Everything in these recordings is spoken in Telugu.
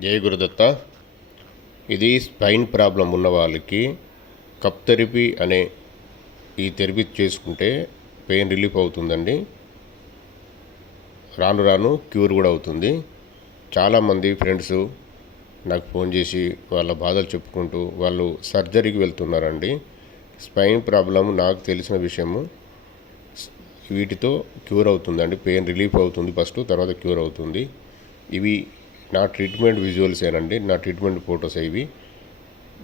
జయ గురుదత్త. ఇది స్పైన్ ప్రాబ్లం ఉన్న వాళ్ళకి కప్ థెరపీ అనే ఈ థెరపీ చేసుకుంటే పెయిన్ రిలీఫ్ అవుతుందండి. రాను రాను క్యూర్ కూడా అవుతుంది. చాలామంది ఫ్రెండ్స్ నాకు ఫోన్ చేసి వాళ్ళ బాధలు చెప్పుకుంటూ వాళ్ళు సర్జరీకి వెళ్తున్నారండి. స్పైన్ ప్రాబ్లం నాకు తెలిసిన విషయము వీటితో క్యూర్ అవుతుందండి. పెయిన్ రిలీఫ్ అవుతుంది ఫస్ట్ తర్వాత క్యూర్ అవుతుంది. ఇవి నా ట్రీట్మెంట్ విజువల్స్ ఏనండి నా ట్రీట్మెంట్ ఫొటోస్ ఇవి.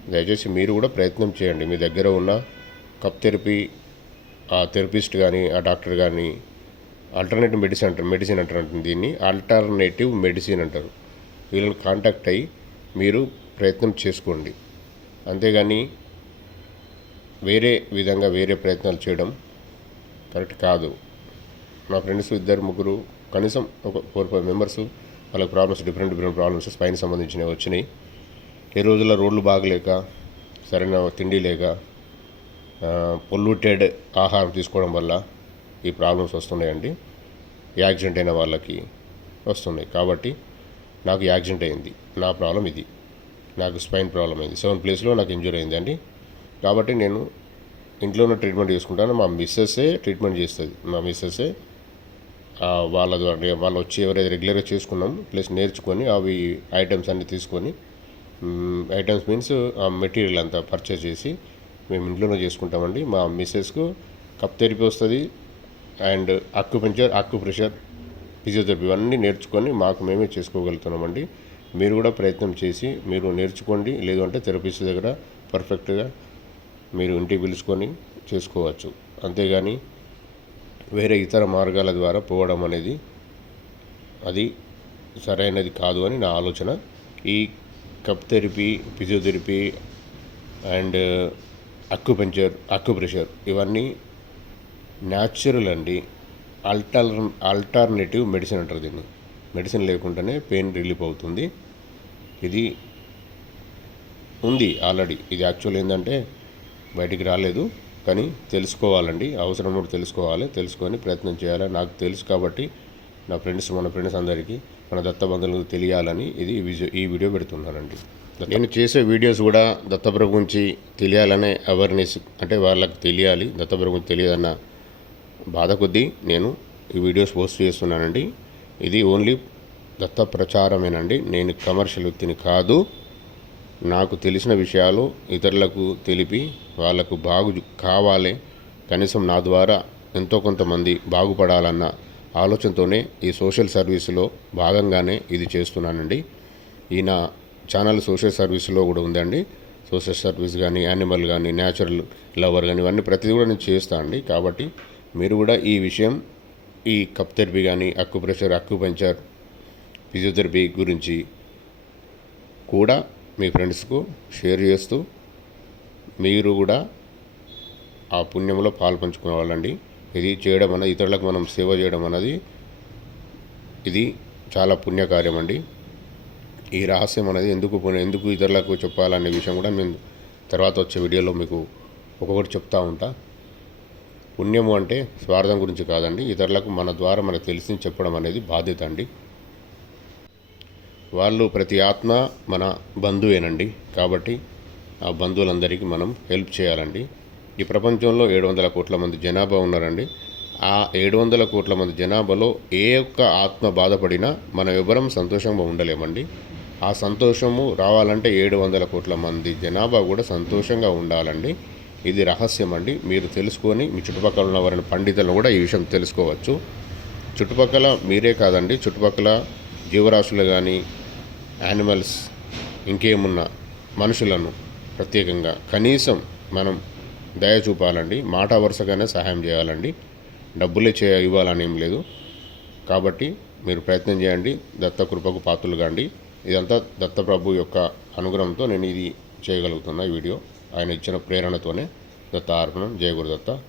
దయచేసి మీరు కూడా ప్రయత్నం చేయండి. మీ దగ్గర ఉన్న కప్ థెరపీ ఆ థెరపిస్ట్ కానీ ఆ డాక్టర్ కానీ ఆల్టర్నేటివ్ మెడిసిన్ అంటారు మెడిసిన్ అంటారు దీన్ని. ఆల్టర్నేటివ్ మెడిసిన్ అంటారు. వీళ్ళని కాంటాక్ట్ అయ్యి మీరు ప్రయత్నం చేసుకోండి. అంతేగాని వేరే విధంగా వేరే ప్రయత్నాలు చేయడం కరెక్ట్ కాదు. నా ఫ్రెండ్స్ ఇద్దరు ముగ్గురు కనీసం ఒక ఫోర్ ఫైవ్ మెంబర్స్ వాళ్ళకి problems different different problems spine సంబంధించినవి వచ్చినాయి. ఈ రోజుల్లో రోడ్లు బాగలేక సరైన తిండి లేక పొల్యూటెడ్ ఆహారం తీసుకోవడం వల్ల ఈ ప్రాబ్లమ్స్ వస్తున్నాయండి. యాక్సిడెంట్ అయిన వాళ్ళకి వస్తున్నాయి. కాబట్టి నాకు యాక్సిడెంట్ అయింది. నా ప్రాబ్లం ఇది. నాకు స్పైన్ ప్రాబ్లం అయింది. సెవెన్ ప్లేస్లో నాకు ఇంజూరీ అయిందండి కాబట్టి నేను ఇంట్లోనే ట్రీట్మెంట్ చేసుకుంటాను. మా మిస్సెస్సే ట్రీట్మెంట్ చేస్తుంది. మా మిస్సెస్సే వాళ్ళ ద్వారా వాళ్ళు వచ్చి ఎవరైతే రెగ్యులర్గా చేసుకున్నాం ప్లస్ నేర్చుకొని అవి ఐటమ్స్ అన్ని తీసుకొని ఐటమ్స్ మీన్స్ ఆ మెటీరియల్ అంతా పర్చేస్ చేసి మేము ఇంట్లోనే చేసుకుంటామండి. మా మిస్సెస్కు కప్ థెరపీ వస్తుంది అండ్ అక్యుపెంచర్ అక్యుప్రెషర్ ఫిజియోథెరపీ ఇవన్నీ నేర్చుకొని మాకు మేమే చేసుకోగలుగుతున్నామండి. మీరు కూడా ప్రయత్నం చేసి మీరు నేర్చుకోండి. లేదు అంటే థెరపిస్ట్ దగ్గర పర్ఫెక్ట్గా మీరు ఇంటికి పిలుచుకొని చేసుకోవచ్చు. అంతేగాని వేరే ఇతర మార్గాల ద్వారా పోవడం అనేది అది సరైనది కాదు అని నా ఆలోచన. ఈ cup therapy physiotherapy and acupuncture acupressure ఇవన్నీ న్యాచురల్ అండి. అల్టర్ ఆల్టర్నేటివ్ మెడిసిన్ అంటారు దీన్ని. మెడిసిన్ లేకుండానే పెయిన్ రిలీఫ్ అవుతుంది. ఇది ఉంది ఆల్రెడీ. ఇది యాక్చువల్ ఏంటంటే బయటికి రాలేదు. కానీ తెలుసుకోవాలండి. అవసరం కూడా తెలుసుకోవాలి. తెలుసుకొని ప్రయత్నం చేయాలి. నాకు తెలుసు కాబట్టి నా ఫ్రెండ్స్ మన ఫ్రెండ్స్ అందరికీ మన దత్తబంధువులకు తెలియాలని ఇది ఈ వీడియో పెడుతున్నానండి. నేను చేసే వీడియోస్ కూడా దత్తప్రభు గురించి తెలియాలనే అవేర్నెస్ అంటే వాళ్ళకి తెలియాలి. దత్తప్రభు గురించి తెలియదన్న బాధ కొద్దీ నేను ఈ వీడియోస్ పోస్ట్ చేస్తున్నానండి. ఇది ఓన్లీ దత్త ప్రచారమేనండి. నేను కమర్షియల్ వ్యక్తిని కాదు. నాకు తెలిసిన విషయాలు ఇతరులకు తెలిపి వాళ్ళకు బాగు కావాలి కనీసం నా ద్వారా ఎంతో కొంతమంది బాగుపడాలన్న ఆలోచనతోనే ఈ సోషల్ సర్వీస్లో భాగంగానే ఇది చేస్తున్నానండి. ఈ నా ఛానల్ సోషల్ సర్వీస్లో కూడా ఉందండి. సోషల్ సర్వీస్ కానీ యానిమల్ కానీ న్యాచురల్ లవర్ కానీ ఇవన్నీ ప్రతిదీ కూడా నేను చేస్తా అండి. కాబట్టి మీరు కూడా ఈ విషయం ఈ కప్ థెరపీ కానీ అక్యుప్రెషర్ అక్యుపెంచర్ ఫిజియోథెరపీ గురించి కూడా మీ ఫ్రెండ్స్కు షేర్ చేస్తూ మీరు కూడా ఆ పుణ్యంలో పాలు పంచుకోవాలండి ఇది చేయడం అన్నది ఇతరులకు మనం సేవ చేయడం అన్నది ఇది చాలా పుణ్యకార్యం అండి ఈ రహస్యం అనేది ఎందుకు పుణ్య- ఎందుకు ఇతరులకు చెప్పాలనే విషయం కూడా నేను తర్వాత వచ్చే వీడియోలో మీకు ఒక్కొక్కటి చెప్తా ఉంటా. పుణ్యము అంటే స్వార్థం గురించి కాదండి. ఇతరులకు మన ద్వారా మనకు తెలిసింది చెప్పడం అనేది బాధ్యత అండి. వాళ్ళు ప్రతి ఆత్మ మన బంధువేనండి. కాబట్టి ఆ బంధువులందరికీ మనం హెల్ప్ చేయాలండి. ఈ ప్రపంచంలో ఏడు వందల కోట్ల మంది జనాభా ఉన్నారండి. ఆ ఏడు వందల కోట్ల మంది జనాభాలో ఏ ఒక్క ఆత్మ బాధపడినా మనం ఎవరం సంతోషంగా ఉండలేమండి. ఆ సంతోషము రావాలంటే ఏడు వందల కోట్ల మంది జనాభా కూడా సంతోషంగా ఉండాలండి. ఇది రహస్యం అండి మీరు తెలుసుకొని మీ చుట్టుపక్కల ఉన్న వారిని పండితులను కూడా ఈ విషయం తెలుసుకోవచ్చు. చుట్టుపక్కల మీరే కాదండి. చుట్టుపక్కల జీవరాశులు కానీ యానిమల్స్ ఇంకేమున్నా మనుషులను ప్రత్యేకంగా. కనీసం మనం దయ చూపాలండి మాట వరుసగానే సహాయం చేయాలండి. డబ్బులే చే ఇవ్వాలని ఏం లేదు. కాబట్టి మీరు ప్రయత్నం చేయండి దత్త కృపకు పాత్రలు కాండి ఇదంతా దత్తప్రభు యొక్క అనుగ్రహంతో నేను ఇది చేయగలుగుతున్నా ఈ వీడియో. ఆయన ఇచ్చిన ప్రేరణతోనే దత్త అర్పణం. జయ గురుదత్త.